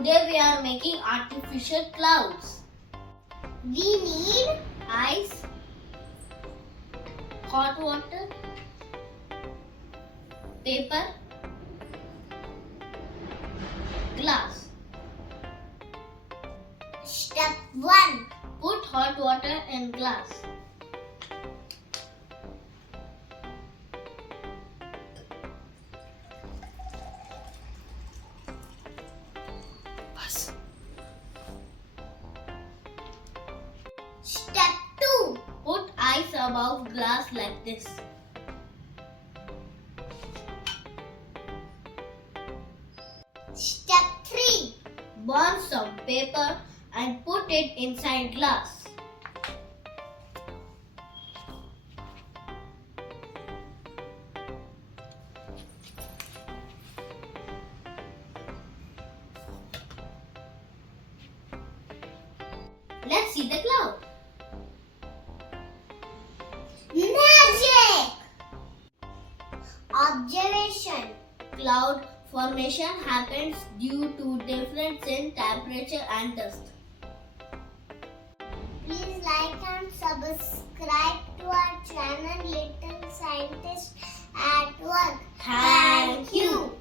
Today we are making artificial clouds. We need Ice, hot water, paper, glass. Step 1. Put hot water in glass. Step 2. Put ice above glass like this. Step 3. Burn some paper and put it inside glass. Let's see the cloud. Magic! Observation. Cloud formation happens due to difference in temperature and dust. Please like and subscribe to our channel Little Scientist at Work. Thank you.